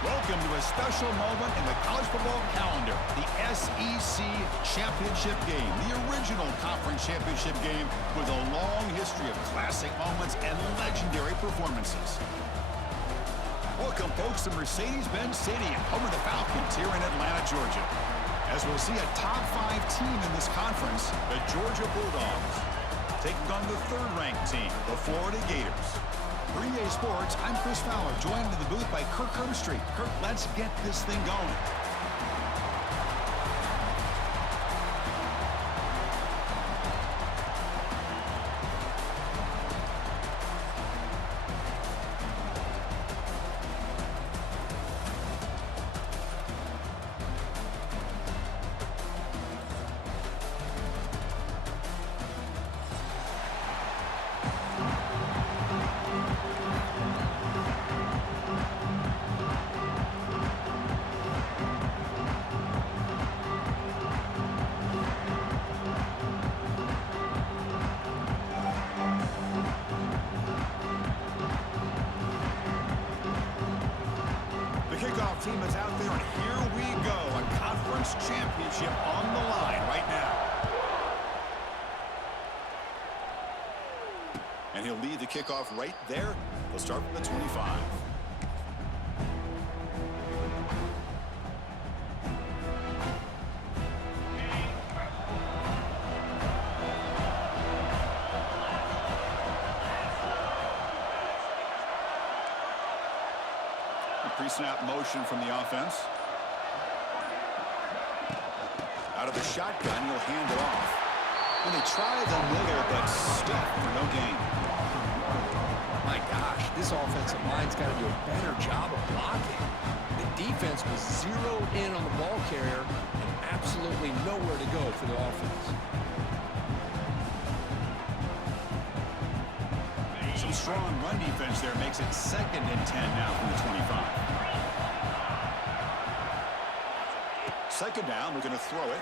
Welcome to a special moment in the college football calendar, the SEC Championship game, the original conference championship game with a long history of classic moments and legendary performances. Welcome, folks, to Mercedes-Benz Stadium, home of the Falcons here in Atlanta, Georgia. As we'll see a top-5 team in this conference, the Georgia Bulldogs, taking on the third-ranked team, the Florida Gators. For EA Sports, I'm Chris Fowler, joined in the booth by Kirk Herbstreit. Kirk, let's get this thing going. Kickoff team is out there, and here we go. A conference championship on the line right now. And he'll lead the kickoff right there. They'll start from the 25. Pre-snap motion from the offense. Out of the shotgun, he'll hand it off. And they try the middle, but stuck for no gain. My gosh, this offensive line's got to do a better job of blocking. The defense was zeroed in on the ball carrier and absolutely nowhere to go for the offense. Some strong run defense there makes it 2nd and 10 now from the 25. 2nd down, we're going to throw it.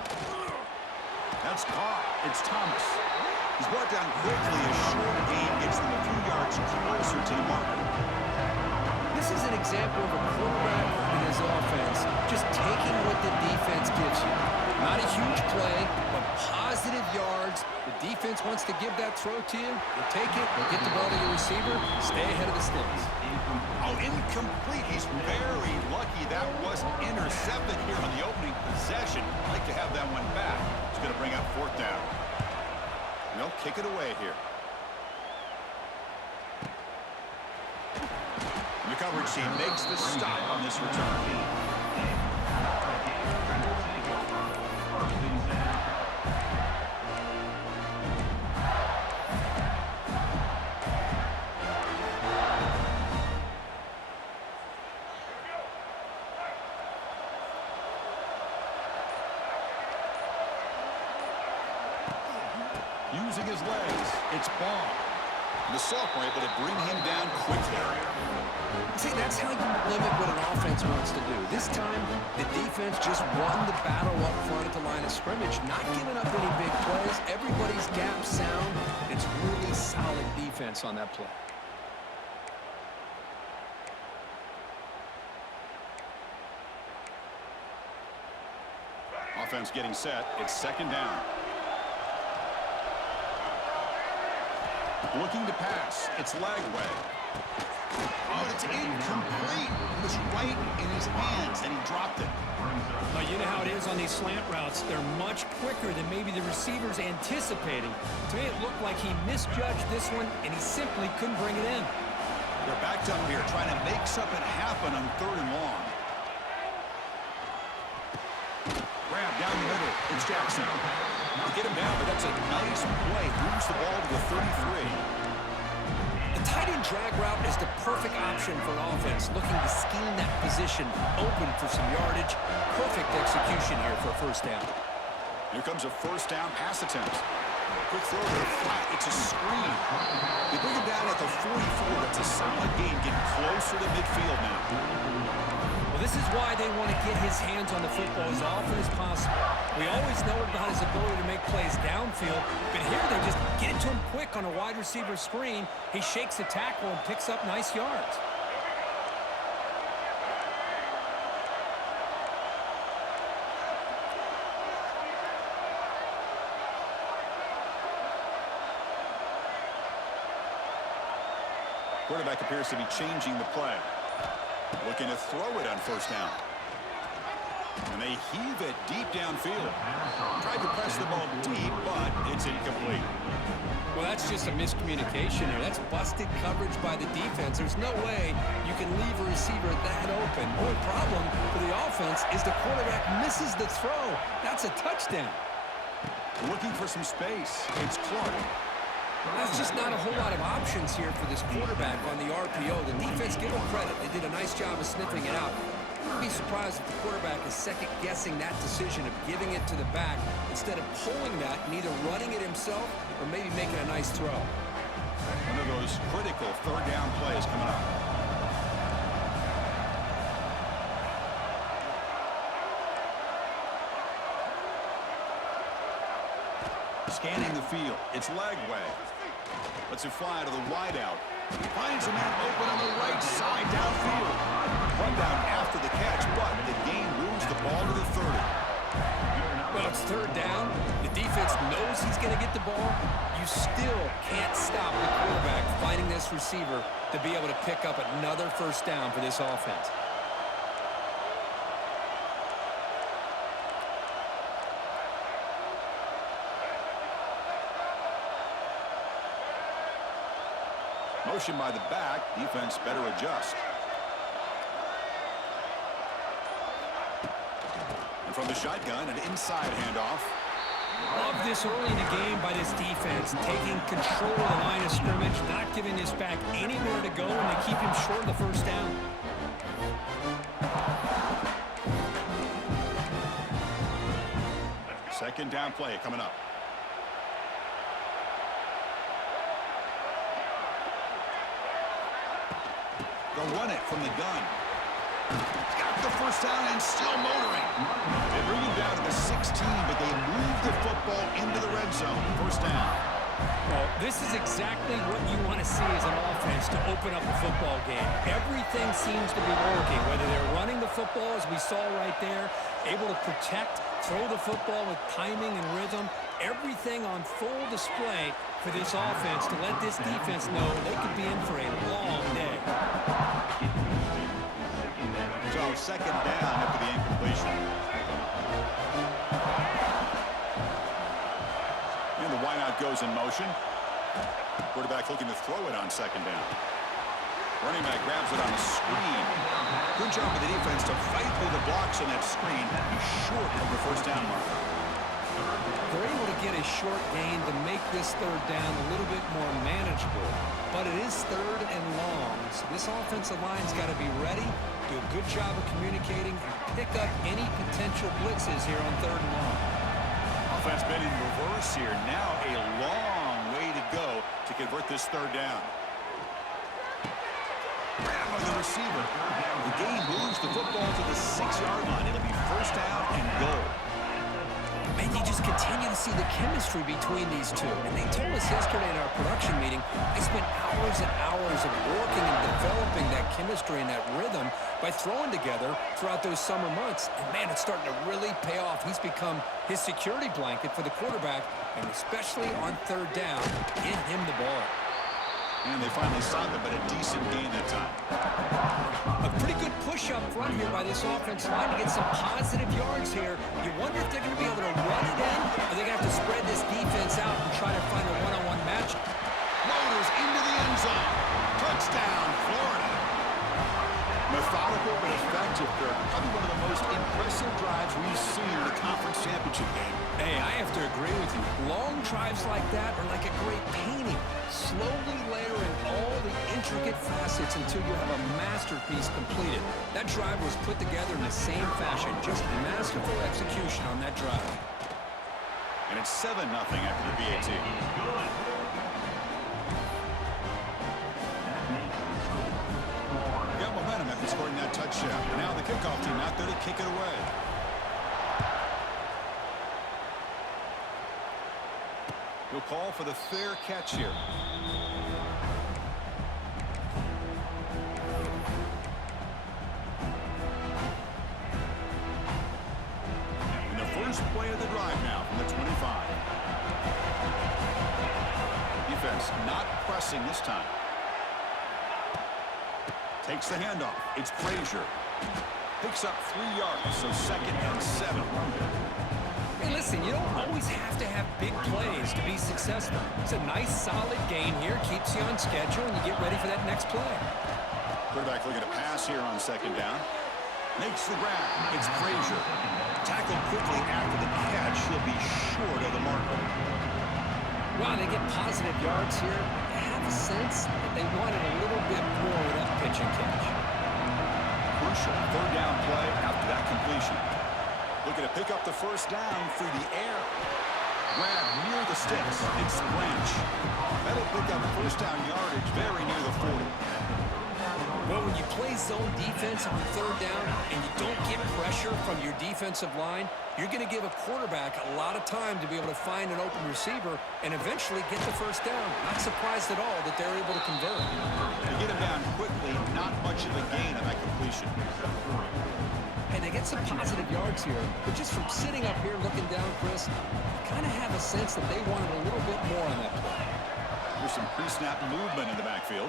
That's caught. It's Thomas. He's brought down quickly. A short gain gets them a few yards closer to the marker. This is an example of a quarterback in his offense just taking what the defense gives you. Not a huge play, but positive yards. The defense wants to give that throw to you. You take it, you get the ball to your receiver, stay ahead of the sticks. Oh, incomplete. He's very lucky that wasn't intercepted here on the opening possession. I'd like to have that one back. He's going to bring up 4th down. And they'll kick it away here. The coverage team makes the stop on this return. Using his legs, it's Ball. The sophomore able to bring him down quickly. See, that's how you limit what an offense wants to do. This time, the defense just won the battle up front at the line of scrimmage, not giving up any big plays. Everybody's gap sound. It's really solid defense on that play. Offense getting set. It's 2nd down. Looking to pass. It's Lagway. Oh, it's incomplete. It was right in his hands, and he dropped it. But you know how it is on these slant routes. They're much quicker than maybe the receivers anticipating. To me, it looked like he misjudged this one, and he simply couldn't bring it in. They're backed up here, trying to make something happen on 3rd and long. Grab down the middle. It's Jackson. Get him down, but that's a nice play. Moves the ball to the 33. The tight end drag route is the perfect option for an offense looking to scheme that position open for some yardage. Perfect execution here for a 1st down. Here comes a 1st down pass attempt. Quick throw to the flat. It's a screen. They bring him down at the 44. That's a solid gain, getting closer to midfield now. Well, this is why they want to get his hands on the football as often as possible. We always know about his ability to make plays downfield, but here they just get it to him quick on a wide receiver screen. He shakes the tackle and picks up nice yards. Quarterback appears to be changing the play. Looking to throw it on first down. And they heave it deep downfield. Tried to press the ball deep, but it's incomplete. Well, that's just a miscommunication there. That's busted coverage by the defense. There's no way you can leave a receiver that open. Only problem for the offense is the quarterback misses the throw. That's a touchdown. Looking for some space. It's Clark. There's just not a whole lot of options here for this quarterback on the RPO. The defense, give them credit. They did a nice job of sniffing it out. I'd be surprised if the quarterback is second-guessing that decision of giving it to the back instead of pulling that and either running it himself or maybe making a nice throw. One of those critical third down plays coming up. Scanning the field. It's leg way. Lets it fly to the wideout. Finds a man open on the right side downfield. Run down after the catch, but the game moves the ball to the 30. Well, it's third down. The defense knows he's going to get the ball. You still can't stop the quarterback finding this receiver to be able to pick up another first down for this offense. Motion by the back. Defense better adjust. And from the shotgun, an inside handoff. Love this early in the game by this defense, taking control of the line of scrimmage, not giving this back anywhere to go, and they keep him short of the first down. Second down play coming up. They'll run it from the gun. Got the first down and still motoring. They bring him down to the 16, but they move the football into the red zone. First down. Well, this is exactly what you want to see as an offense to open up a football game. Everything seems to be working, whether they're running the football, as we saw right there, able to protect, throw the football with timing and rhythm. Everything on full display for this offense to let this defense know they could be in for a long day. So second down after the incompletion. And the wideout goes in motion. Quarterback looking to throw it on second down. Running back grabs it on the screen. Good job of the defense to fight through the blocks on that screen. He's short of the first down marker. They're able to get a short gain to make this third down a little bit more manageable. But it is third and long. So this offensive line's got to be ready, do a good job of communicating, and pick up any potential blitzes here on third and long. Offense been in reverse here. Now a long way to go to convert this third down. Grab on the receiver. The game moves the football to the 6-yard line. It'll be first down and goal. Man, you just continue to see the chemistry between these two. And they told us yesterday in our production meeting, they spent hours and hours of working and developing that chemistry and that rhythm by throwing together throughout those summer months. And man, it's starting to really pay off. He's become his security blanket for the quarterback, and especially on third down, get him the ball. And they finally stopped him, but a decent gain that time. A pretty good push up front here by this offensive line to get some positive yards here. You wonder if they're going to be able to run it in, or they're going to have to spread this defense out and try to find a one-on-one match. Motors into the end zone. Touchdown, Florida. Methodical but effective. Probably one of the most impressive drives we've seen in the conference championship game. Hey, I have to agree with you. Long drives like that are like a great painting. Slowly layering all the intricate facets until you have a masterpiece completed. That drive was put together in the same fashion. Just masterful execution on that drive. And it's 7-0 after the VAT. Got momentum after scoring that touchdown. Now the kickoff team out there to kick it away. He'll call for the fair catch here. And the first play of the drive now from the 25. Defense not pressing this time. Takes the handoff. It's Frazier. Picks up 3 yards, so 2nd and 7. Hey, listen, you don't always have to have big plays to be successful. It's a nice, solid gain here. Keeps you on schedule, and you get ready for that next play. Quarterback looking to pass here on 2nd down. Makes the grab. It's Frazier. Tackled quickly after the catch. He'll be short of the marker. Wow, they get positive yards here. I have a sense that they wanted a little bit more with that pitch and catch. Crucial 3rd down play after that completion. Looking to pick up the 1st down through the air. Grab near the sticks. It's Branch. That'll pick up 1st down yardage very near the 40. Well, when you play zone defense on 3rd down and you don't get pressure from your defensive line, you're going to give a quarterback a lot of time to be able to find an open receiver and eventually get the 1st down. Not surprised at all that they're able to convert. They get him down quickly, not much of a gain on that completion. And they get some positive yards here, but just from sitting up here looking down, Chris, I kind of have a sense that they wanted a little bit more on that play. There's some pre-snap movement in the backfield.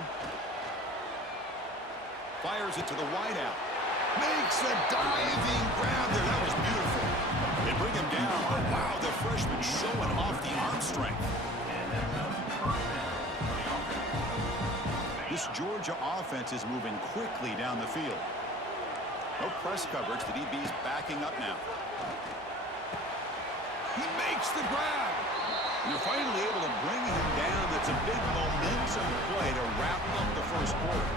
Fires it to the wideout. Makes a diving grab there. That was beautiful. They bring him down, but wow, the freshman showing off the arm strength. This Georgia offense is moving quickly down the field. No press coverage. The DB's backing up now. He makes the grab. And they're finally able to bring him down. That's a big momentum play to wrap up the 1st quarter.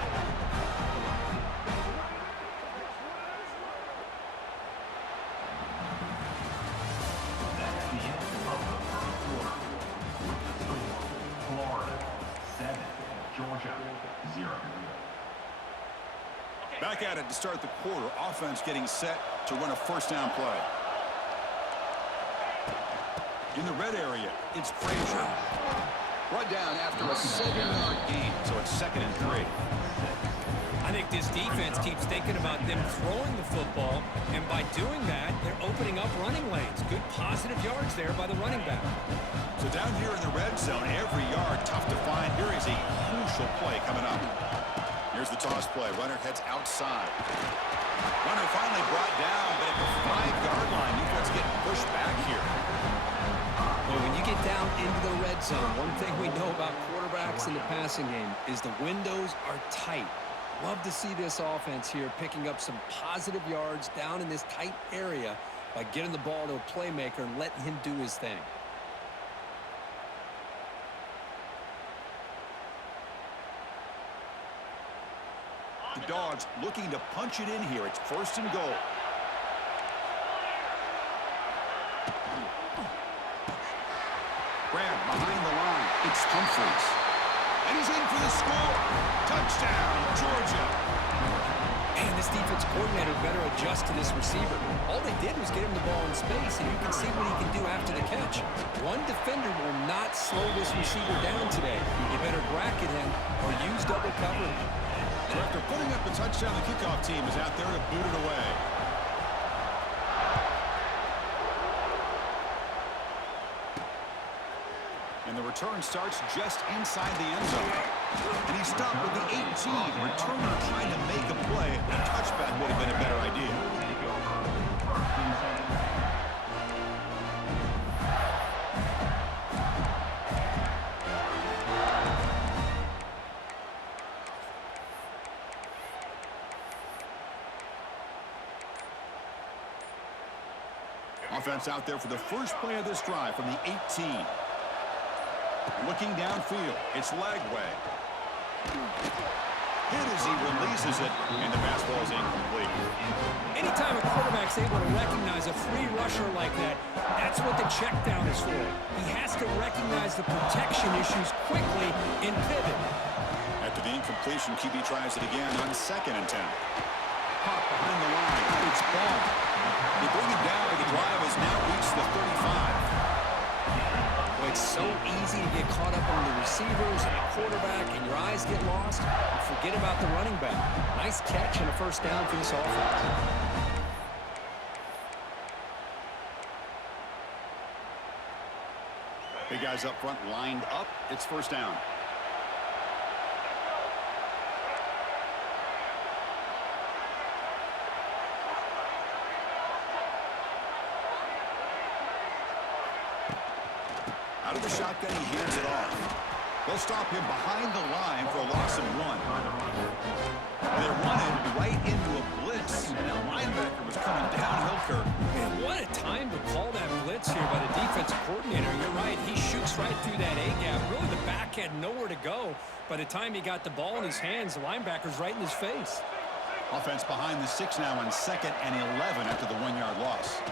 Back at it to start the quarter. Offense getting set to run a 1st down play. In the red area, it's Frazier. Brought down after a 7-yard gain, so it's 2nd and 3. I think this defense keeps thinking about them throwing the football, and by doing that, they're opening up running lanes. Good positive yards there by the running back. So down here in the red zone, every yard tough to find. Here is a crucial play coming up. Here's the toss play. Runner heads outside. Runner finally brought down, but at the 5-yard line, defense getting pushed back here. Well, when you get down into the red zone, one thing we know about quarterbacks in the passing game is the windows are tight. Love to see this offense here picking up some positive yards down in this tight area by getting the ball to a playmaker and letting him do his thing. The Dogs looking to punch it in here. It's 1st and goal. Grab behind the line. It's Humphries. And he's in for the score. Touchdown, Georgia. Man, this defense coordinator better adjust to this receiver. All they did was get him the ball in space, and you can see what he can do after the catch. One defender will not slow this receiver down today. You better bracket him or use double coverage. So after putting up a touchdown, the kickoff team is out there to boot it away. And the return starts just inside the end zone. And he stopped with the 18. Returner trying to make a play. A touchback would have been a better idea. Offense out there for the first play of this drive from the 18. Looking downfield, it's Lagway. Hit as he releases it, and the pass ball is incomplete. Anytime a quarterback's able to recognize a free rusher like that, that's what the check down is for. He has to recognize the protection issues quickly and pivot. After the incompletion, QB tries it again on 2nd and 10. Pop behind the line. It's ball. They bring it down, but the drive has now reached the 35. Well, it's so easy to get caught up on the receivers and the quarterback, and your eyes get lost. You forget about the running back. Nice catch and a 1st down for this offense. Big guys up front lined up. It's 1st down. Out of the shotgun, he hands it off. They'll stop him behind the line for a loss of 1. They're running right into a blitz, and that linebacker was coming downhill, Kirk. Man, what a time to call that blitz here by the defensive coordinator. You're right. He shoots right through that A-gap. Really, the back had nowhere to go. By the time he got the ball in his hands, the linebacker's right in his face. Offense behind the 6 now on 2nd and 11 after the 1-yard loss.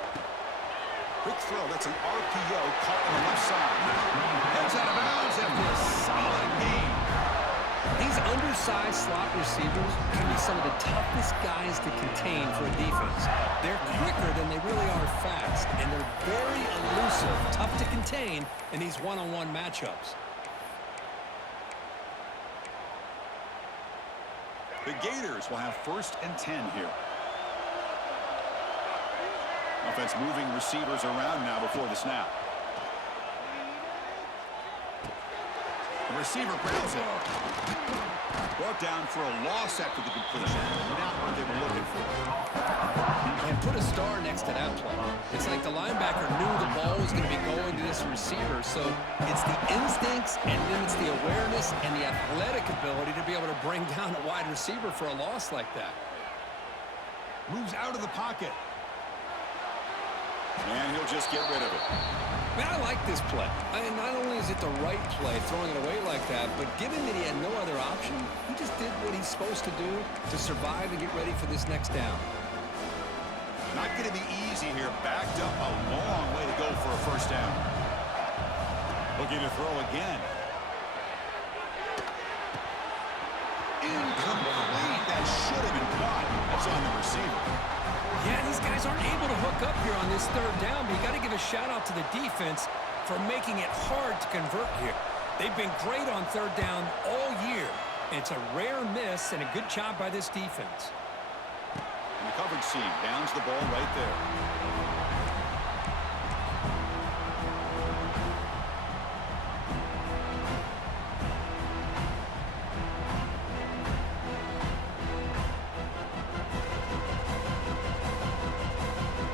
Quick throw. That's an RPO caught on the left side. Heads out of bounds after a solid game. These undersized slot receivers can be some of the toughest guys to contain for a defense. They're quicker than they really are fast, and they're very elusive, tough to contain in these one-on-one matchups. The Gators will have 1st and 10 here. Offense moving receivers around now before the snap. The receiver grabs it. Brought down for a loss after the completion. Not what they were looking for. And put a star next to that play. It's like the linebacker knew the ball was going to be going to this receiver, so it's the instincts and then it's the awareness and the athletic ability to be able to bring down a wide receiver for a loss like that. Moves out of the pocket. And he'll just get rid of it. Man, I like this play. I mean, not only is it the right play, throwing it away like that, but given that he had no other option, he just did what he's supposed to do to survive and get ready for this next down. Not going to be easy here. Backed up a long way to go for a 1st down. Looking to throw again. Incomplete. That should have been caught. That's on the receiver. Yeah, these guys aren't able to hook up here on this 3rd down, but you got to give a shout-out to the defense for making it hard to convert here. They've been great on 3rd down all year. It's a rare miss and a good job by this defense. And the coverage seam downs the ball right there.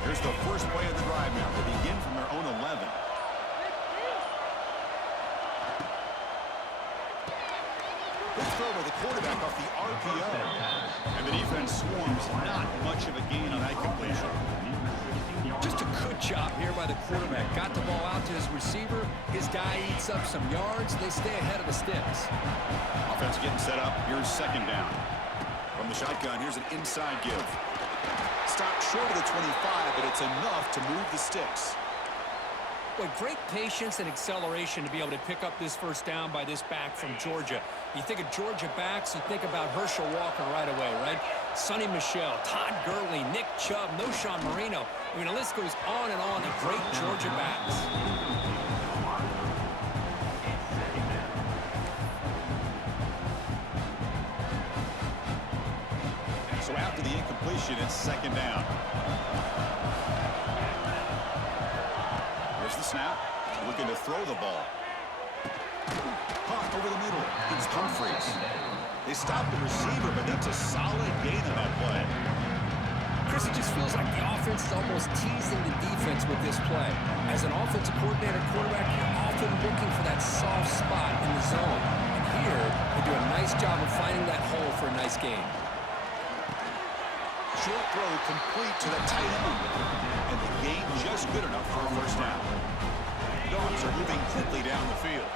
Here's the first play of the drive now. They begin from their own 11. Good throw by the quarterback off the RPO. And the defense swarms. Not much of a gain on that completion. Just a good job here by the quarterback. Got the ball out to his receiver. His guy eats up some yards. They stay ahead of the sticks. Offense getting set up. Here's 2nd down. From the shotgun, here's an inside give. Stopped short of the 25, but it's enough to move the sticks. Boy, great patience and acceleration to be able to pick up this 1st down by this back from Georgia. You think of Georgia backs, you think about Herschel Walker right away, right? Sonny Michel, Todd Gurley, Nick Chubb, Noshawn Marino. I mean, the list goes on and on of great Georgia backs. So after the incompletion, it's 2nd down. There's the snap. Looking to throw the ball. Caught over the middle. It's Humphreys. They stopped the receiver, but that's a solid gain on that play. Chris, it just feels like the offense is almost teasing the defense with this play. As an offensive coordinator quarterback, you're often looking for that soft spot in the zone. And here, they do a nice job of finding that hole for a nice gain. Short throw complete to the tight end. And the gain just good enough for a 1st down. Dogs are moving quickly down the field.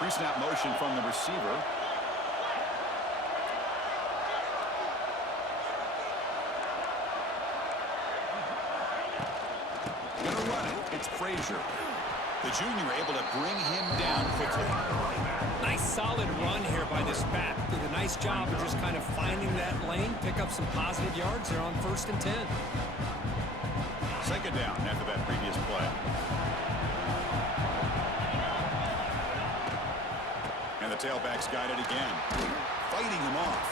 Pre-snap motion from the receiver. Gonna run it. It's Frazier. The junior able to bring him down quickly. Nice solid run here by this back. Did a nice job of just kind of finding that lane, pick up some positive yards there on 1st and 10. 2nd down after that previous play. And the tailback's got it again. Fighting him off.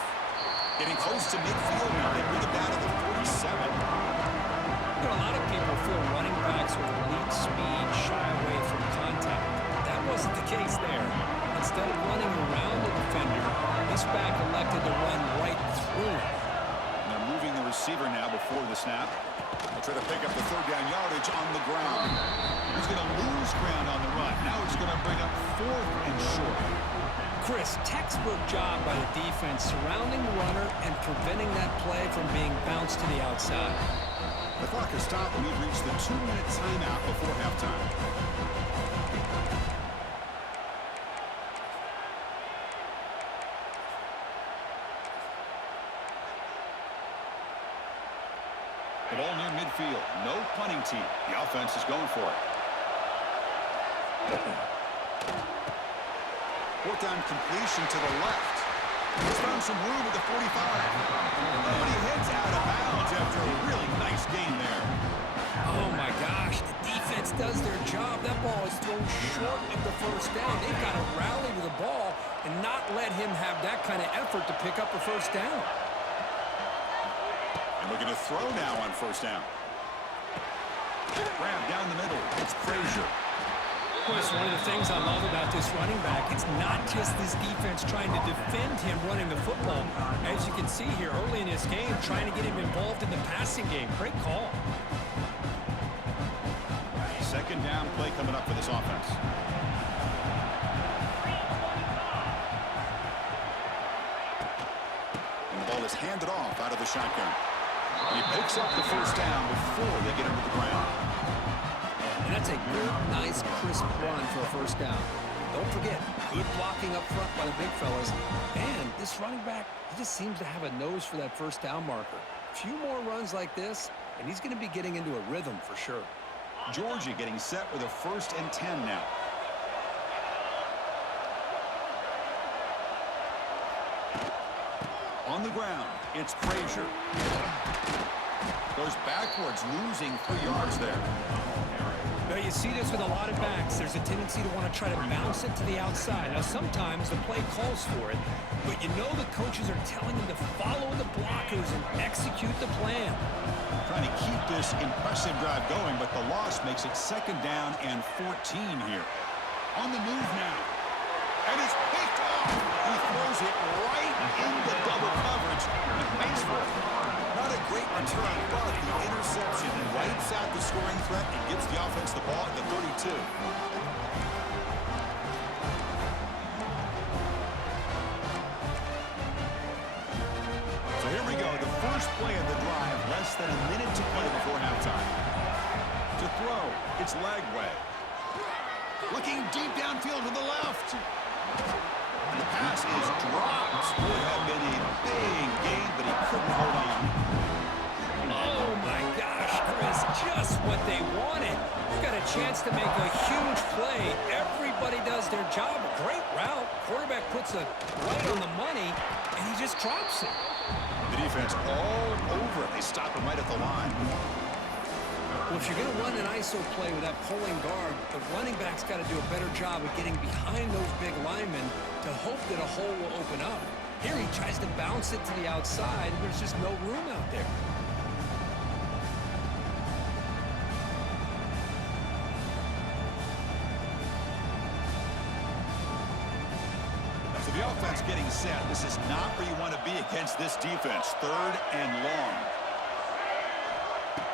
Getting close to midfield now. They bring it down to the 47. You know, a lot of people feel running backs with elite speed shy away from contact. That wasn't the case there. Instead of running around the defender, this back elected to run right through him. And they're moving the receiver receiver now before the snap. They'll try to pick up the third down yardage on the ground. He's going to lose ground on the run. Now he's going to bring up 4th and short. Chris, textbook job by the defense surrounding the runner and preventing that play from being bounced to the outside. The clock has stopped and we've reached the 2-minute timeout before halftime. The ball near midfield. No punting team. The offense is going for it. 4th down completion to the left. He's found some room at the 45. And he heads out of bounds after a really nice gain there. Oh, my gosh. The defense does their job. That ball is thrown short of the first down. They've got to rally to the ball and not let him have that kind of effort to pick up a first down. And we're going to throw now on 1st down. Grab down the middle. It's Frazier. Chris, one of the things I love about this running back, it's not just this defense trying to defend him running the football. As you can see here early in this game, trying to get him involved in the passing game. Great call. 2nd down play coming up for this offense. And the ball is handed off out of the shotgun. He picks up the 1st down before they get him to the ground. And that's a good, nice, crisp run for a 1st down. Don't forget, good blocking up front by the big fellas. And this running back, he just seems to have a nose for that 1st down marker. A few more runs like this, and he's going to be getting into a rhythm for sure. Georgia getting set with a 1st and 10 now. On the ground, it's Frazier. Goes backwards, losing 3 yards there. Now, you see this with a lot of backs. There's a tendency to want to try to bounce it to the outside. Now, sometimes the play calls for it, but you know the coaches are telling them to follow the blockers and execute the plan. Trying to keep this impressive drive going, but the loss makes it 2nd down and 14 here. On the move now. And it's picked off. He throws it right into double coverage and pays for it. Not a great return, but the interception wipes out the scoring threat and gives the offense the ball at the 32. So here we go, the first play of the drive, less than a minute to play before halftime. To throw, it's Lagway. Looking deep downfield to the left. The pass is dropped. Would have been a big gain, but he couldn't hold on. Oh, my gosh, Chris, just what they wanted. You got a chance to make a huge play. Everybody does their job. Great route. Quarterback puts it right on the money, and he just drops it. The defense all over it. They stop him right at the line. Well, if you're going to run an ISO play with that pulling guard, the running back's got to do a better job of getting behind those big linemen to hope that a hole will open up. Here he tries to bounce it to the outside, and there's just no room out there. So the offense getting set. This is not where you want to be against this defense. 3rd and long.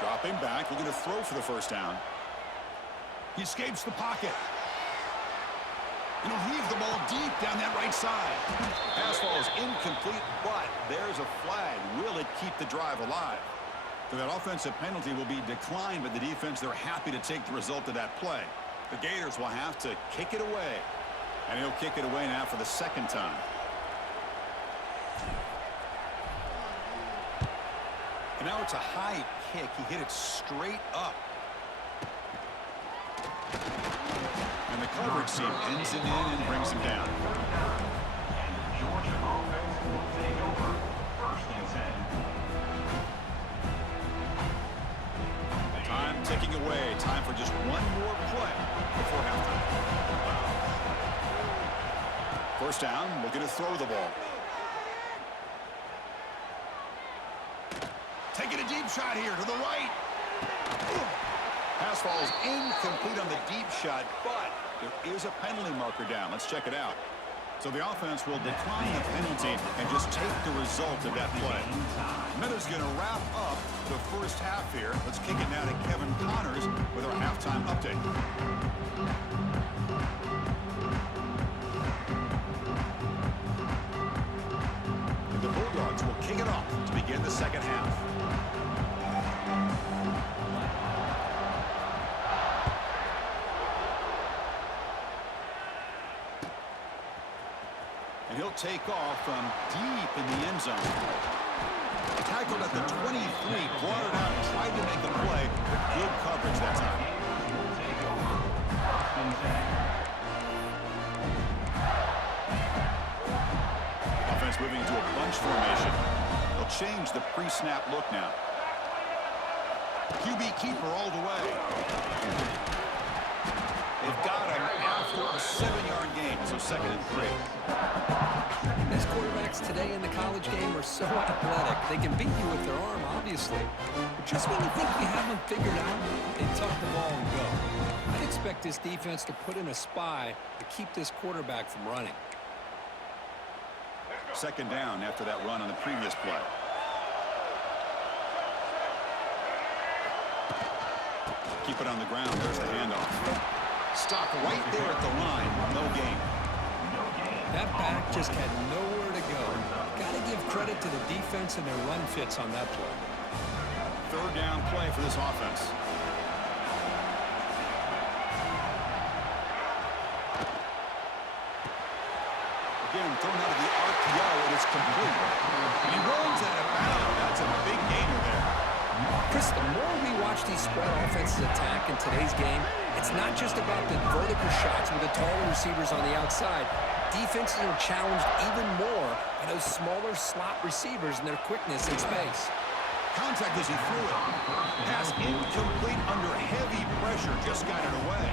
Dropping back, looking to throw for the 1st down. He escapes the pocket. And he'll heave the ball deep down that right side. Pass ball is incomplete, but there's a flag. Will it keep the drive alive? So that offensive penalty will be declined by the defense. They're happy to take the result of that play. The Gators will have to kick it away. And he'll kick it away now for the 2nd time. And now it's a high kick. He hit it straight up. And the coverage team ends him in and brings him down. Georgia offense will take over 1st and 10. Time ticking away. Time for just one more play before halftime. 1st down, looking to throw the ball. Taking a deep shot here to the right. Pass falls incomplete on the deep shot, but there is a penalty marker down. Let's check it out. So the offense will decline the penalty and just take the result of that play. Minutes going to wrap up the first half here. Let's kick it now to Kevin Connors with our halftime update. And the Bulldogs will kick it off to begin the second half. And he'll take off from deep in the end zone. Tackled at the 23, brought it out, tried to make a play, but good coverage that time. Offense moving to a bunch formation. They'll change the pre-snap look now. QB keeper all the way. They've got him after a 7-yard gain, so 2nd and 3. These quarterbacks today in the college game are so athletic. They can beat you with their arm, obviously. But just when you think you have them figured out, they tuck the ball and go. I'd expect this defense to put in a spy to keep this quarterback from running. 2nd down after that run on the previous play. Keep it on the ground. There's the handoff. Stop right there at the line. No gain. That back just had nowhere to go. Got to give credit to the defense and their run fits on that play. 3rd down play for this offense. Again, thrown out of the RPO, and it's complete. And he rolls out of bounds. That's a big gainer there. Chris, the more we watch these spread offenses attack in today's game, it's not just about the vertical shots with the taller receivers on the outside. Defenses are challenged even more by those smaller slot receivers and their quickness in space. Contact as he threw it. Pass incomplete under heavy pressure. Just got it away.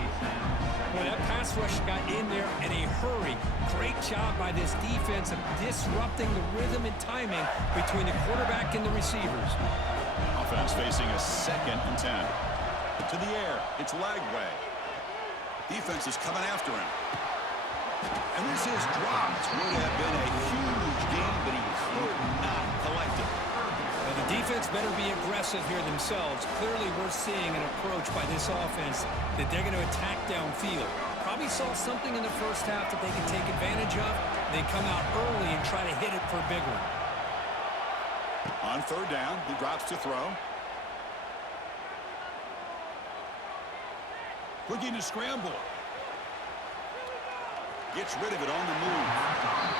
Well, that pass rush got in there in a hurry. Great job by this defense of disrupting the rhythm and timing between the quarterback and the receivers. Offense facing a 2nd and 10. To the air. It's Lagway. Defense is coming after him. And this is dropped. Would have been a huge gain, but he could not collect it. Well, the defense better be aggressive here themselves. Clearly, we're seeing an approach by this offense that they're going to attack downfield. Probably saw something in the first half that they can take advantage of. They come out early and try to hit it for a big one. On 3rd down, he drops to throw. Looking to scramble. Gets rid of it on the move.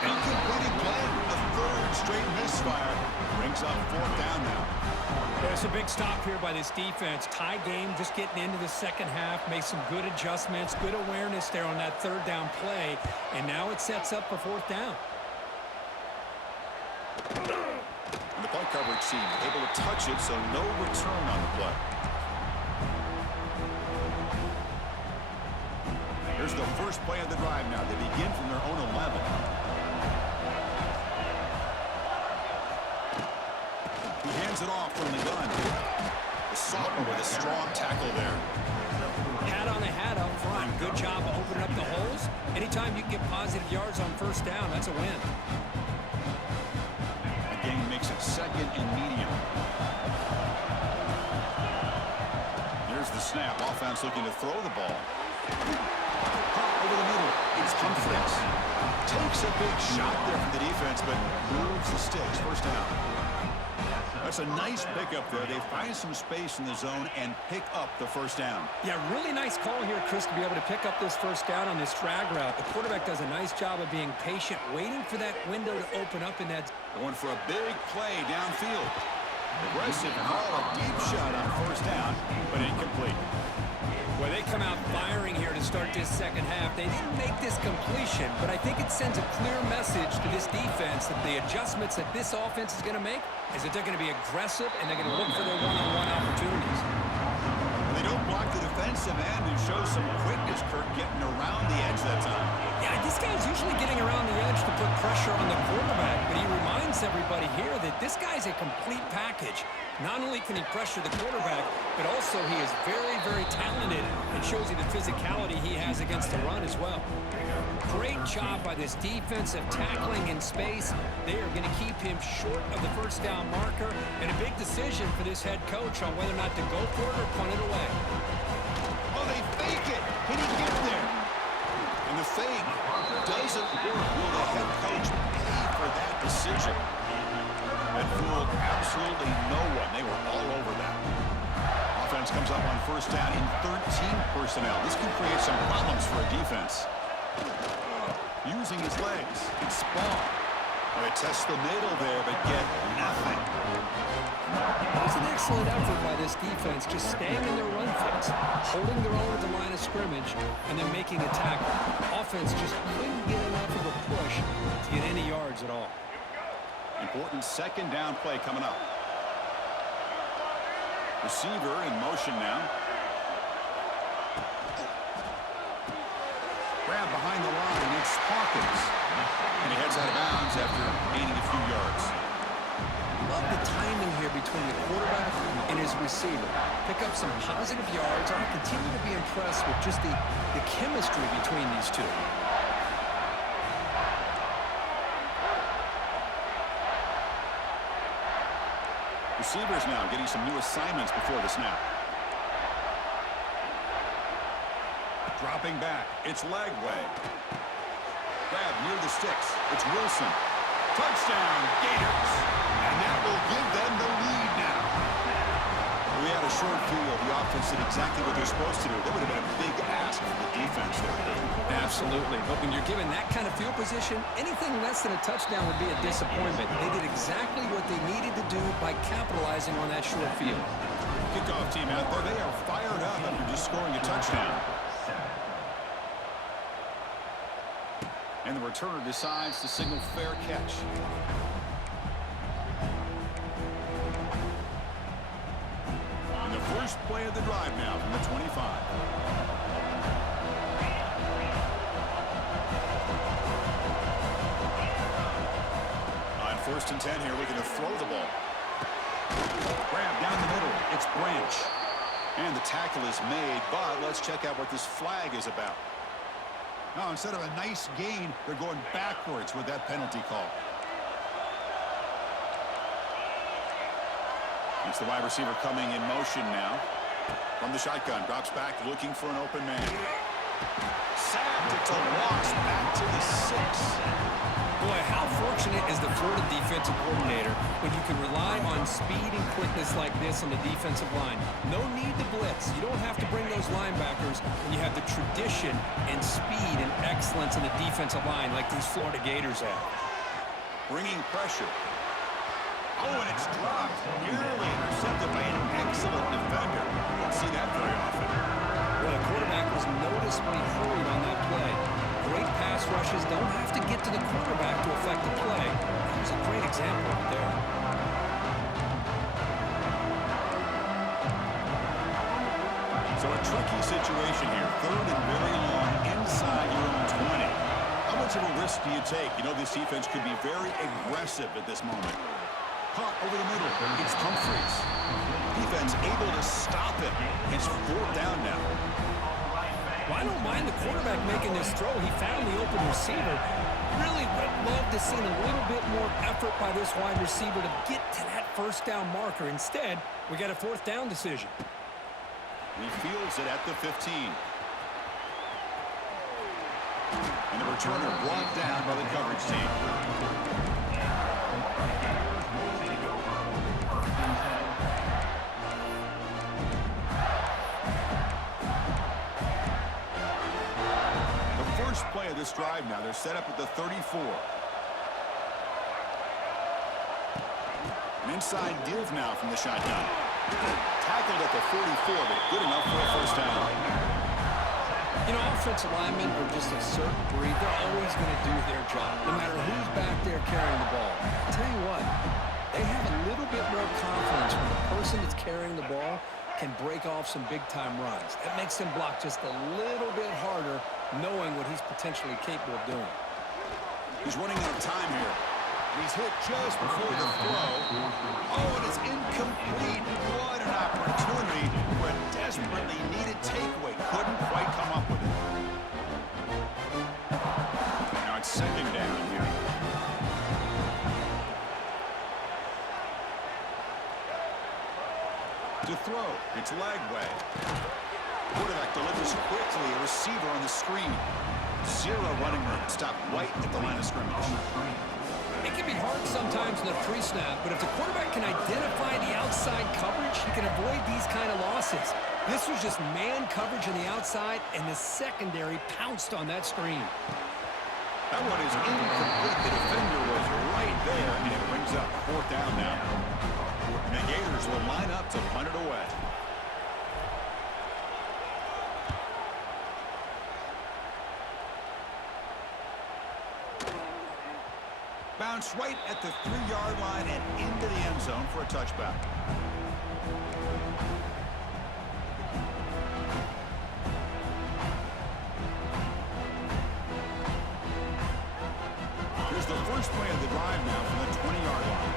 Incomplete again. A 3rd straight misfire. Brings up 4th down now. There's a big stop here by this defense. Tie game, just getting into the second half. Made some good adjustments, good awareness there on that 3rd down play. And now it sets up for 4th down. And the punt coverage team able to touch it, so no return on the play. Here's the first play of the drive now. They begin from their own 11. He hands it off from the gun. The sophomore with a strong tackle there. Hat on a hat up front. Good job of opening up the holes. Anytime you can get positive yards on 1st down, that's a win. Again, makes it 2nd and medium. Here's the snap. Offense looking to throw the ball. Over the middle, it's Humphreys. Takes a big shot there from the defense, but moves the sticks. 1st down. That's a nice pickup there. They find some space in the zone and pick up the 1st down. Yeah, really nice call here, Chris, to be able to pick up this 1st down on this drag route. The quarterback does a nice job of being patient, waiting for that window to open up in that. Going for a big play downfield. Aggressive call, a deep shot on 1st down, but incomplete. Well, they come out firing here to start this second half. They didn't make this completion, but I think it sends a clear message to this defense that the adjustments that this offense is going to make is that they're going to be aggressive and they're going to look for their one-on-one opportunities. And they don't block the defensive end and show some quickness, Kirk, getting around the edge that time. Yeah, this guy's usually getting around the edge to put pressure on the quarterback, but he reminds impress everybody here that this guy's a complete package. Not only can he pressure the quarterback, but also he is very, very talented and shows you the physicality he has against the run as well. Great job by this defensive tackling in space. They are going to keep him short of the first down marker, and a big decision for this head coach on whether or not to go for it or punt it away. Oh, they fake it. Can he get there? And the fake doesn't work. Will the head coach pay for that decision? That fooled absolutely no one. They were all over that. Offense comes up on first down in 13 personnel. This can create some problems for a defense. Using his legs, it's Spawn. They test the middle there, but get nothing. That was an excellent effort by this defense, just staying in their run fence, holding their own at the line of scrimmage, and then making a tackle. Offense just couldn't get enough of a push to get any yards at all. Important second down play coming up. Receiver in motion now. Grab behind the line. It's Hawkins. And he heads out of bounds after gaining a few yards. Love the timing here between the quarterback and his receiver. Pick up some positive yards. I continue to be impressed with just the chemistry between these two. Receivers now getting some new assignments before the snap. Dropping back. It's Lagway. Grab near the sticks. It's Wilson. Touchdown, Gators. And that will give them the lead now. We had a short field. The offense did exactly what they're supposed to do. That would have been a big ask for the defense there. Absolutely. But when you're given that kind of field position, anything less than a touchdown would be a disappointment. They did exactly what they needed to do by capitalizing on that short field. Kickoff team out there. They are fired up after just scoring a touchdown. And the returner decides to signal fair catch. And the first play of the drive now from the 25. On first and 10 here, looking to throw the ball. Grab down the middle. It's Branch. And the tackle is made, but let's check out what this flag is about. No, instead of a nice gain, they're going backwards with that penalty call. It's the wide receiver coming in motion now. From the shotgun, drops back, looking for an open man. Sacked until walks back to the 6. Boy, how fortunate is the Florida defensive coordinator when you can rely on speed and quickness like this on the defensive line. No need to blitz. You don't have to bring those linebackers when you have the tradition and speed and excellence in the defensive line like these Florida Gators have. Bringing pressure. Oh, and it's dropped. Nearly intercepted by an excellent defender. Don't see that very often. Well, the quarterback was noticeably hurried on that play. Great pass rushes don't have to get to the quarterback to affect the play. Here's a great example of it there. So a tricky situation here. Third and very long inside your own 20. How much of a risk do you take? You know this defense could be very aggressive at this moment. Caught over the middle. It's Humphreys. Defense able to stop it. It's fourth down now. Well, I don't mind the quarterback making this throw. He found the open receiver. Really would love to see a little bit more effort by this wide receiver to get to that first down marker. Instead, we got a fourth down decision. He fields it at the 15. And the returner brought down by the coverage team. First play of this drive now. They're set up at the 34. An inside give now from the shotgun. Tackled at the 44, but good enough for a first down. You know, offensive linemen are just a certain breed. They're always going to do their job, no matter who's back there carrying the ball. I'll tell you what, they have a little bit more confidence when the person that's carrying the ball can break off some big-time runs. That makes them block just a little bit harder, knowing what he's potentially capable of doing. He's running out of time here. And he is hit just before the throw. Oh, and it's incomplete. What an opportunity for a desperately needed takeaway. Couldn't quite come up with it. Now it's second down here. To throw, it's Lagway. Quarterback delivers quickly, a receiver on the screen. Zero running room, stopped right at the line of scrimmage. It can be hard sometimes in the pre-snap, but if the quarterback can identify the outside coverage, he can avoid these kind of losses. This was just man coverage on the outside, and the secondary pounced on that screen. That one is incomplete. The defender was right there, and it brings up fourth down now. And the Gators will line up to punt it away. Bounce right at the 3-yard line and into the end zone for a touchback. Here's the first play of the drive now from the 20-yard line.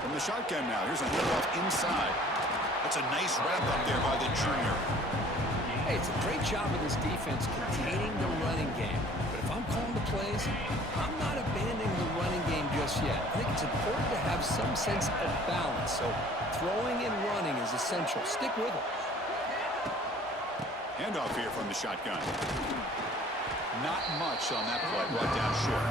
From the shotgun now, here's a handoff inside. That's a nice wrap up there by the junior. Hey, it's a great job of this defense containing the running game. But if I'm calling the plays, I'm not abandoning the running game just yet. I think it's important to have some sense of balance. So throwing and running is essential. Stick with it. Handoff here from the shotgun. Not much on that play, brought down short.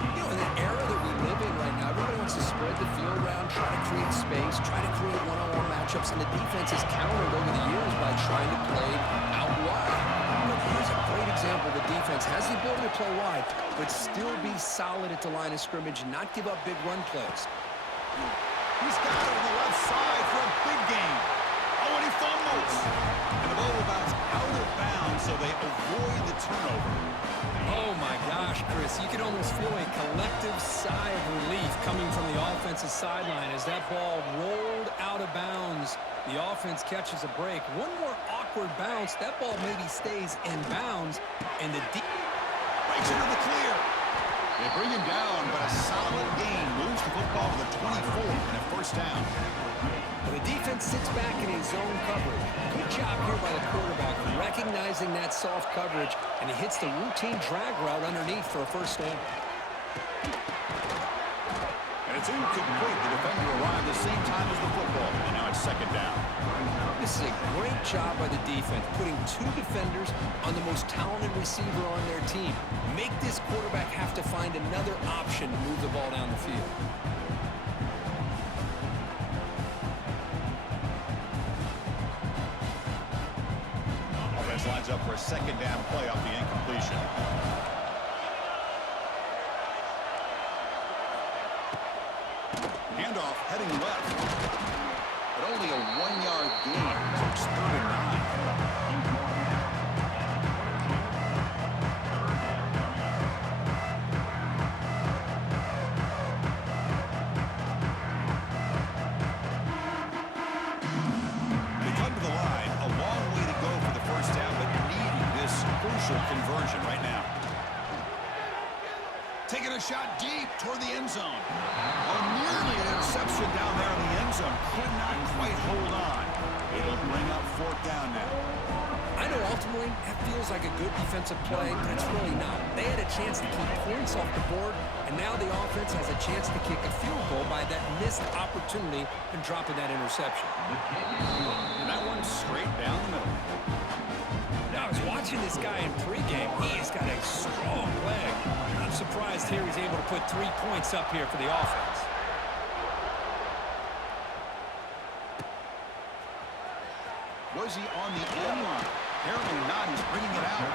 You know, in the era that we live in right now, everybody wants to spread the field around, try to create space, try to create one-on-one matchups, and the defense has countered over the years by trying to play out wide. But here's a great example. The defense has the ability to play wide, but still be solid at the line of scrimmage and not give up big run plays. He's got it on the left side for a big gain. Oh, and he fumbles. And the ball will bounce out of bounds, so they avoid the turnover. Oh, my gosh, Chris. You can almost feel a collective sigh of relief coming from the offensive sideline as that ball rolled out of bounds. The offense catches a break. One more awkward bounce. That ball maybe stays in bounds, and the Breaks into the clear. They bring him down, but a solid gain moves the football to the 24 and a first down. Well, the defense sits back in his zone coverage. Good job here by the quarterback recognizing that soft coverage, and he hits the routine drag route underneath for a first down. And it's incomplete. The defender arrived the same time as the football, and now it's second down. This is a great job by the defense, putting two defenders on the most talented receiver on their team. Make this quarterback have to find another option to move the ball down the field. Offense lines up for a second down play off the incompletion. Handoff heading left. But only a 1-yard gain. So it's 3rd and 9. They come to the line. A long way to go for the first down, but needing this crucial conversion right now. Taking a shot deep toward the end zone. Oh, nearly an interception down there in the end zone. Could not quite hold on. It'll bring up fourth down now. I know ultimately that feels like a good defensive play, but it's really not. They had a chance to keep points off the board, and now the offense has a chance to kick a field goal by that missed opportunity and dropping that interception. And that one straight down the middle. Now, I was watching this guy in pregame. He's got a strong leg. I'm surprised here he's able to put 3 points up here for the offense. Was he on the end line? Apparently not. He's bringing it out.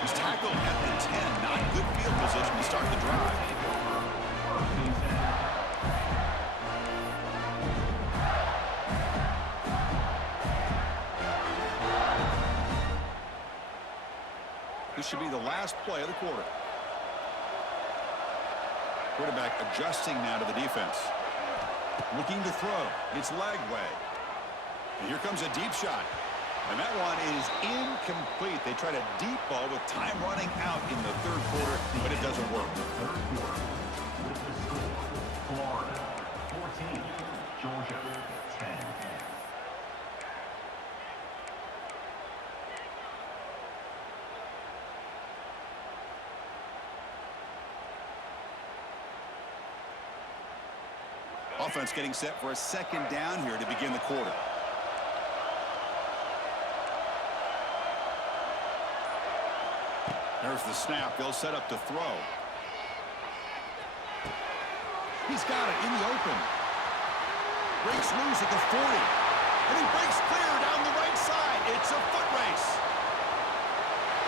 He's tackled at the 10. Not good field position to start the drive. This should be the last play of the quarter. Quarterback adjusting now to the defense. Looking to throw. It's Lagway. And here comes a deep shot. And that one is incomplete. They tried a deep ball with time running out in the third quarter, but it doesn't work. Third quarter. With the score, Florida 14, Georgia 10. Offense getting set for a second down here to begin the quarter. There's the snap. They'll set up to throw. He's got it in the open. Breaks loose at the 40. And he breaks clear down the right side. It's a foot race.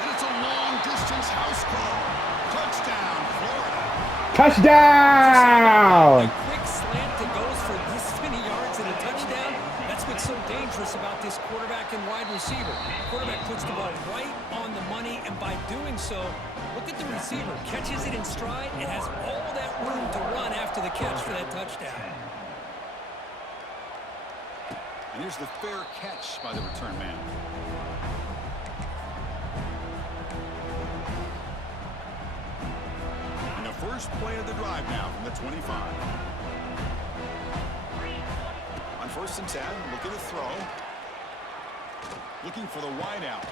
And it's a long-distance house call. Touchdown, Florida. Touchdown! A quick slant that goes for this many yards and a touchdown. That's what's so dangerous about this quarterback and wide receiver. Quarterback puts the ball right on the money, and by doing so, look at the receiver. Catches it in stride and has all that room to run after the catch for that touchdown. And here's the fair catch by the return man. And the first play of the drive now from the 25. On 1st and 10, looking to throw. Looking for the wide out.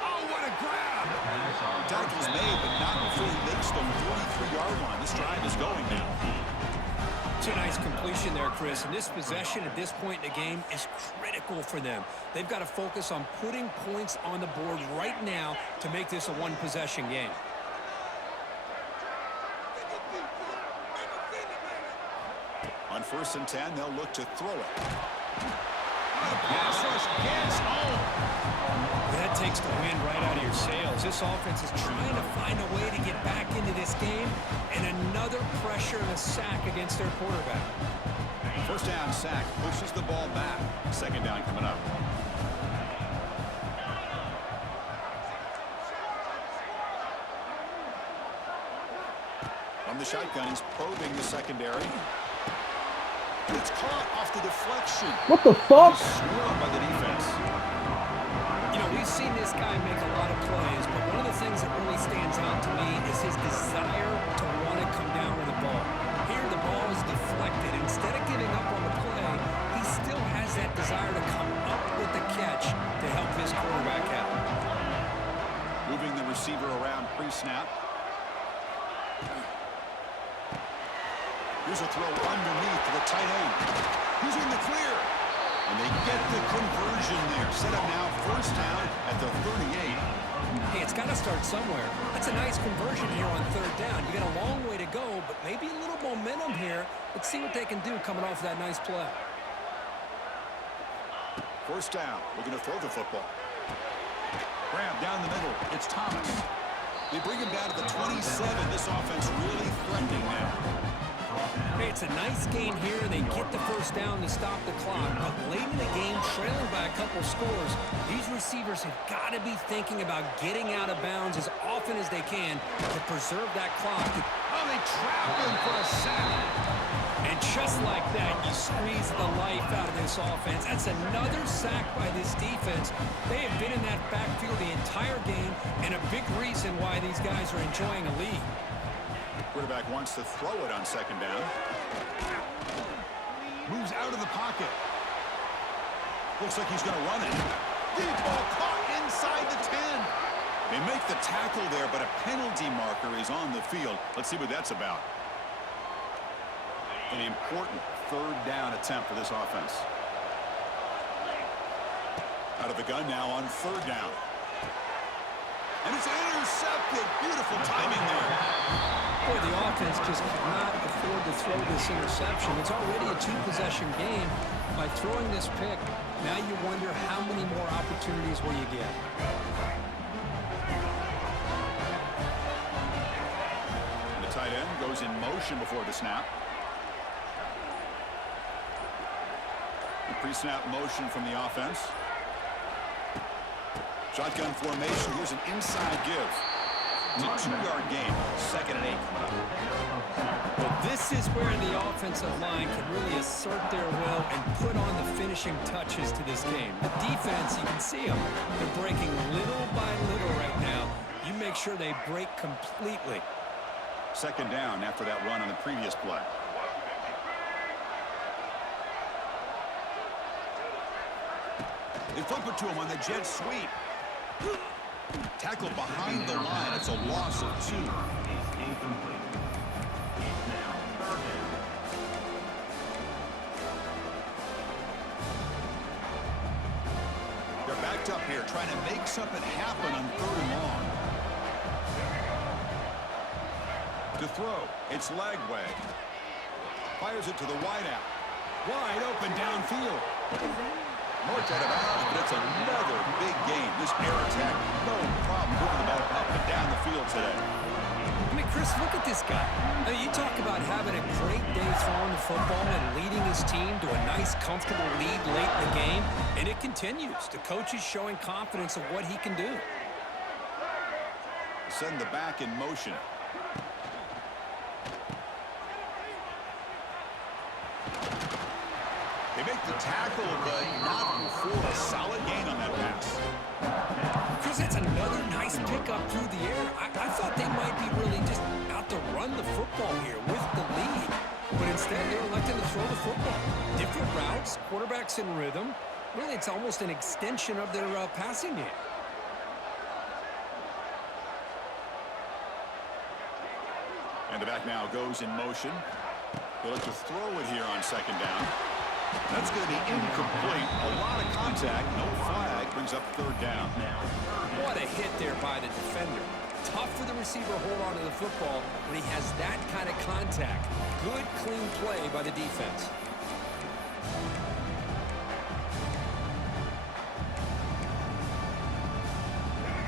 Oh, what a grab! Tackle's made, but not before he makes the 43-yard line. This drive is going now. It's a nice completion there, Chris. And this possession at this point in the game is critical for them. They've got to focus on putting points on the board right now to make this a one-possession game. On 1st and 10, they'll look to throw it. Pass rush gets home. That takes the wind right out of your sails. This offense is trying to find a way to get back into this game, and another pressure and a sack against their quarterback. First down sack, pushes the ball back. Second down coming up. From the shotgun, he's probing the secondary. It's caught off the deflection. What the fuck? Swarmed by the defense. You know, we've seen this guy make a lot of plays, but one of the things that really stands out to me is his desire to want to come down with the ball. Here, the ball is deflected. Instead of giving up on the play, he still has that desire to come up with the catch to help his quarterback out. Moving the receiver around pre-snap. Here's a throw underneath to the tight end. He's in the clear. And they get the conversion there. Set up now first down at the 38. Hey, it's got to start somewhere. That's a nice conversion here on third down. You got a long way to go, but maybe a little momentum here. Let's see what they can do coming off that nice play. First down. Looking to throw the football. Grab down the middle. It's Thomas. They bring him down to the 27. This offense really threatening now. Hey, it's a nice gain here. They get the first down to stop the clock. But late in the game, trailing by a couple scores, these receivers have got to be thinking about getting out of bounds as often as they can to preserve that clock. Oh, they trap him for a sack. And just like that, you squeeze the life out of this offense. That's another sack by this defense. They have been in that backfield the entire game, and a big reason why these guys are enjoying a lead. Quarterback wants to throw it on second down. Moves out of the pocket. Looks like he's going to run it. Deep ball caught inside the 10. They make the tackle there, but a penalty marker is on the field. Let's see what that's about. An important third down attempt for this offense. Out of the gun now on third down. And it's intercepted. Beautiful timing there. Boy, the offense just cannot afford to throw this interception. It's already a two-possession game. By throwing this pick, now you wonder how many more opportunities will you get. And the tight end goes in motion before the snap. The pre-snap motion from the offense. Shotgun formation. Here's an inside give. It's a 2-yard gain. 2nd and 8 coming up. Well, this is where the offensive line can really assert their will and put on the finishing touches to this game. The defense, you can see them. They're breaking little by little right now. You make sure they break completely. 2nd down after that run on the previous play. They flip it to him on the jet sweep. Tackle behind the line. It's a loss of 2. They're backed up here trying to make something happen on 3rd and long. To throw, it's Lagway. Fires it to the wideout. Wide open downfield. North out of bounds, but it's another big game. This air attack, no problem moving the ball up and down the field today. I mean, Chris, look at this guy. I mean, you talk about having a great day throwing the football and leading his team to a nice, comfortable lead late in the game, and it continues. The coach is showing confidence of what he can do. Send the back in motion. They make the tackle, but not before a solid gain on that pass. Chris, that's another nice pickup through the air. I thought they might be really just out to run the football here with the lead. But instead, they're electing to throw the football. Different routes, quarterbacks in rhythm. Really, it's almost an extension of their passing game. And the back now goes in motion. They look to throw it here on 2nd down. That's going to be incomplete. A lot of contact. No flag. Brings up 3rd down. What a hit there by the defender. Tough for the receiver to hold on to the football when he has that kind of contact. Good, clean play by the defense.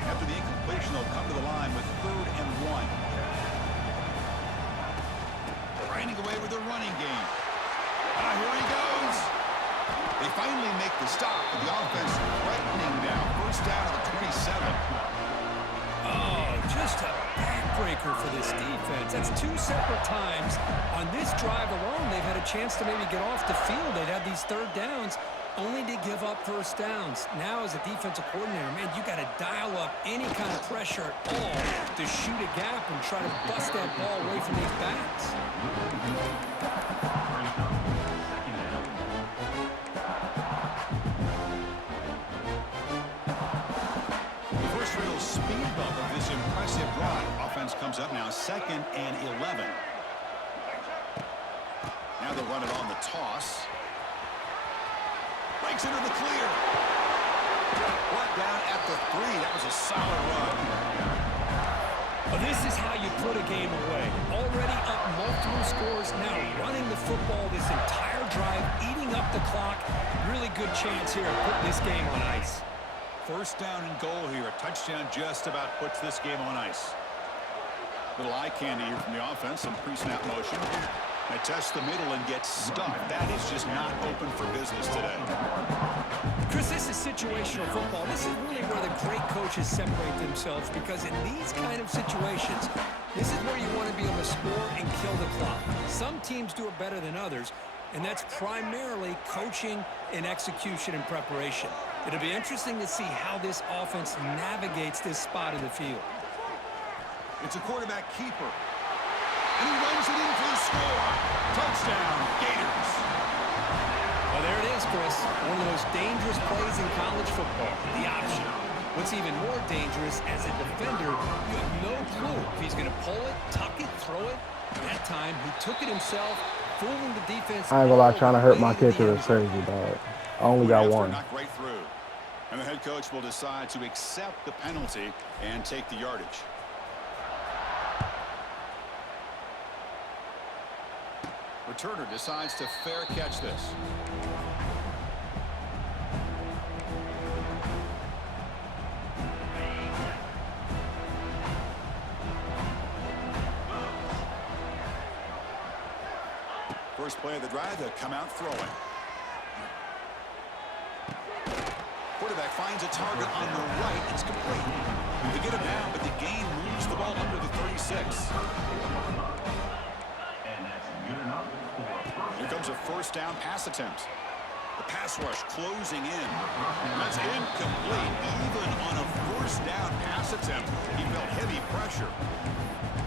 After the incompletion, they'll come to the line with 3rd and 1. Grinding away with their running game. Here he goes. They finally make the stop, but the offense threatening now. 1st down at the 27. Oh, just a backbreaker for this defense. That's 2 separate times. On this drive alone, they've had a chance to maybe get off the field. They'd have these 3rd downs, only to give up 1st downs. Now, as a defensive coordinator, man, you got to dial up any kind of pressure at all to shoot a gap and try to bust that ball away from these backs. Impressive drive. Offense comes up now 2nd and 11. Now they'll run it on the toss. Breaks into the clear. Brought down at the 3. That was a solid run. Well, this is how you put a game away. Already up multiple scores, now running the football this entire drive, eating up the clock. Really good chance here of putting this game on ice. 1st down and goal here. A touchdown just about puts this game on ice. Little eye candy here from the offense. Some pre-snap motion. They test the middle and get stuffed. That is just not open for business today. Chris, this is situational football. This is really where the great coaches separate themselves, because in these kind of situations, this is where you want to be able to score and kill the clock. Some teams do it better than others, and that's primarily coaching and execution and preparation. It'll be interesting to see how this offense navigates this spot in the field. It's a quarterback keeper. And he runs it in for the score. Touchdown, Gators. Well, there it is, Chris. One of the most dangerous plays in college football, the option. What's even more dangerous, as a defender, you have no clue if he's going to pull it, tuck it, throw it. That time, he took it himself, fooling the defense. I ain't gonna lie, trying to hurt my kicker is crazy, dog. I only got one. Not right through. And the head coach will decide to accept the penalty and take the yardage. Returner decides to fair catch this. First play of the drive, they'll come out throwing. Quarterback finds a target on the right. It's complete. They get him down, but the gain moves the ball under the 36. And that's good enough for a first. Here comes a first down pass attempt. The pass rush closing in. That's incomplete. Even on a first down pass attempt, he felt heavy pressure.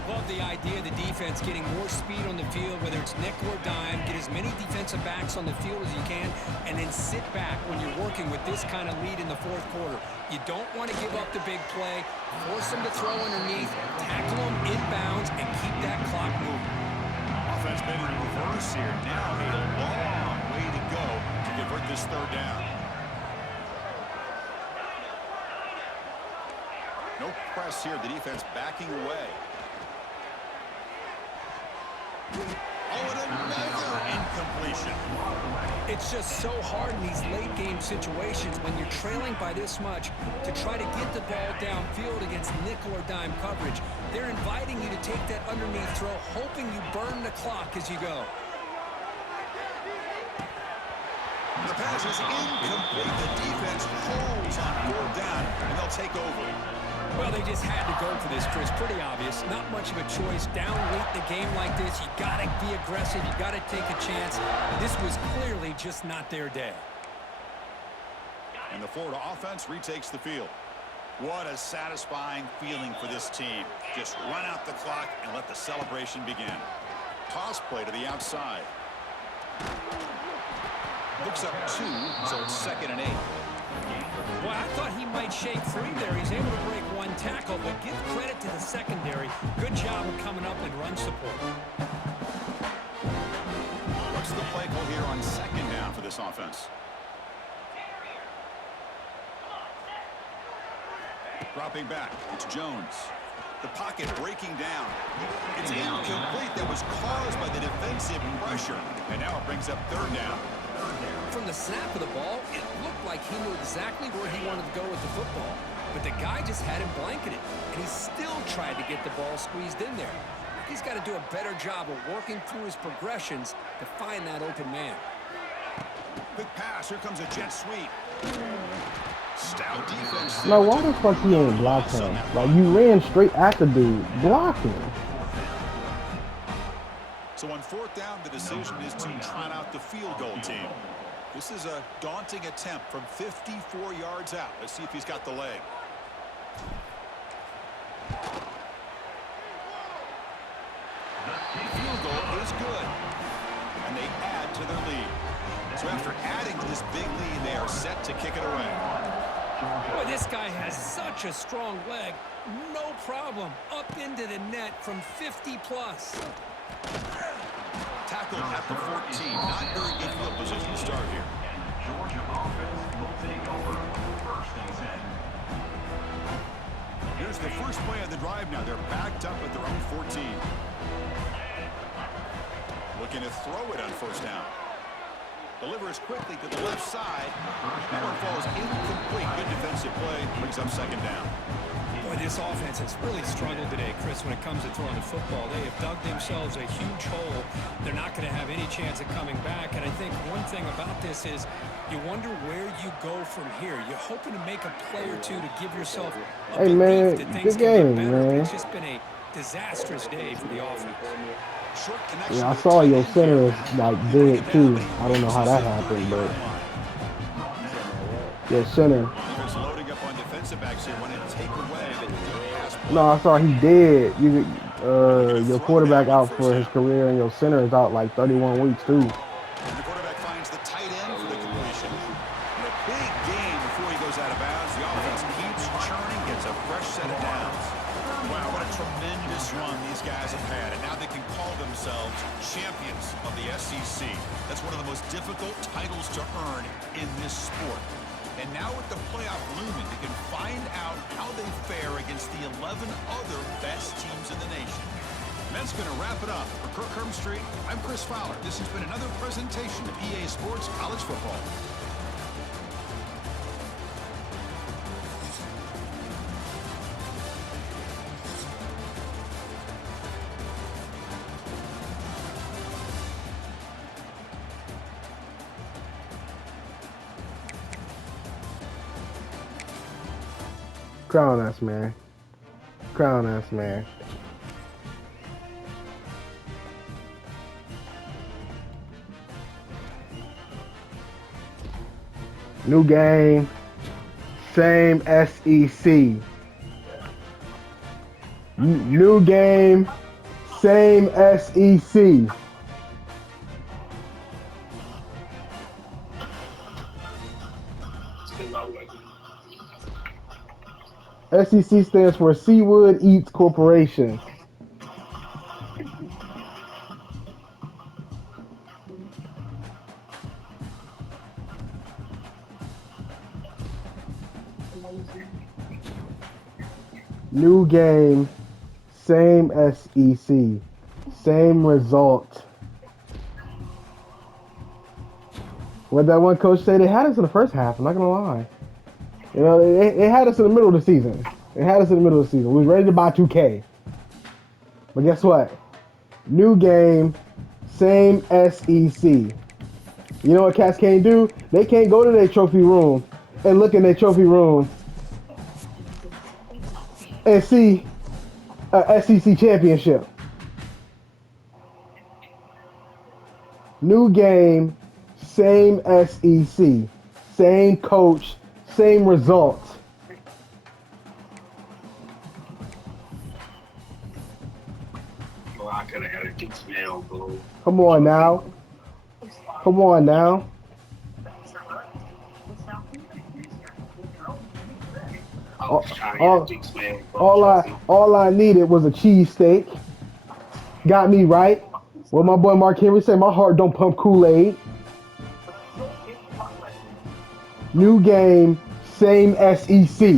Love the idea of the defense getting more speed on the field, whether it's nickel or dime. Get as many defensive backs on the field as you can, and then sit back when you're working with this kind of lead in the fourth quarter. You don't want to give up the big play. Force them to throw underneath, tackle them inbounds, and keep that clock moving. Offense made in reverse here. Now a long way to go to convert this third down. No press here. The defense backing away. Oh, and another incompletion. It's just so hard in these late-game situations when you're trailing by this much to try to get the ball downfield against nickel or dime coverage. They're inviting you to take that underneath throw, hoping you burn the clock as you go. The pass is incomplete. The defense holds on fourth down, and they'll take over. Well, they just had to go for this, Chris. Pretty obvious. Not much of a choice. Down late in a game like this, you got to be aggressive. You got to take a chance. This was clearly just not their day. And the Florida offense retakes the field. What a satisfying feeling for this team. Just run out the clock and let the celebration begin. Toss play to the outside. Picks up 2, so it's 2nd and 8. Well, I thought he might shake free there. He's able to break one tackle, but give credit to the secondary. Good job of coming up and run support. What's the play call here on 2nd down for this offense? Dropping back, it's Jones. The pocket breaking down. It's incomplete. That was caused by the defensive pressure. And now it brings up 3rd down. From the snap of the ball, it looked like he knew exactly where he wanted to go with the football. But the guy just had him blanketed, and he still tried to get the ball squeezed in there. He's got to do a better job of working through his progressions to find that open man. Quick pass. Here comes a jet sweep. Stout defense. No, why the fuck you ain't block him? Like, you ran straight at the dude. Block him. So on 4th down, the decision is to trot out the field goal team. This is a daunting attempt from 54 yards out. Let's see if he's got the leg. The field goal is good. And they add to their lead. So after adding to this big lead, they are set to kick it away. Boy, this guy has such a strong leg. No problem. Up into the net from 50 plus. Tackled at the 14. Not very good field position to start here. And the Georgia offense will take over 1st and 10. Here's the first play of the drive now. They're backed up at their own 14. Looking to throw it on 1st down. Delivers quickly to the left side. That one falls incomplete. Good defensive play. Brings up 2nd down. Boy, this offense has really struggled today, Chris, when it comes to throwing the football. They have dug themselves a huge hole. They're not going to have any chance of coming back. And I think one thing about this is you wonder where you go from here. You're hoping to make a play or two to give yourself a Hey, belief man, that things good can game, get better. But man. it's just been a disastrous day for the offense. Short connection. Yeah, I saw your center like dead too. I don't know how that happened, but your center. Defense loading up on defensive backs here. Wanting to take away the pass play. No, I saw he dead. Your quarterback out for his career, and your center is out like 31 weeks too. And the quarterback finds the tight end for the completion. And a big game before he goes out of bounds. The offense keeps churning, gets a fresh set of downs. Wow, what a tremendous run these guys have had. And now they can call themselves champions of the SEC. That's one of the most difficult titles to earn in this sport. And now with the playoff looming, they can find out how they fare against the 11 other best teams in the nation. And that's going to wrap it up. For Kirk Hermstreet, I'm Chris Fowler. This has been another presentation of EA Sports College Football. Crown us, man. Crown ass man. New game, same SEC. New game, same SEC. SEC stands for Seawood Eats Corporation. New game, same SEC, same result. What that one coach said, they had us in the first half. I'm not gonna lie. You know, they had us in the middle of the season. They had us in the middle of the season. We was ready to buy 2K. But guess what? New game, same SEC. You know what cats can't do? They can't go to their trophy room and look in their trophy room and see a SEC championship. New game, same SEC, same coach, same result. Oh, I could have had a good smell, bro. Come on now. Come on now. All I needed was a cheesesteak. Got me right. What my boy Mark Henry said, my heart don't pump Kool-Aid. New game, same SEC.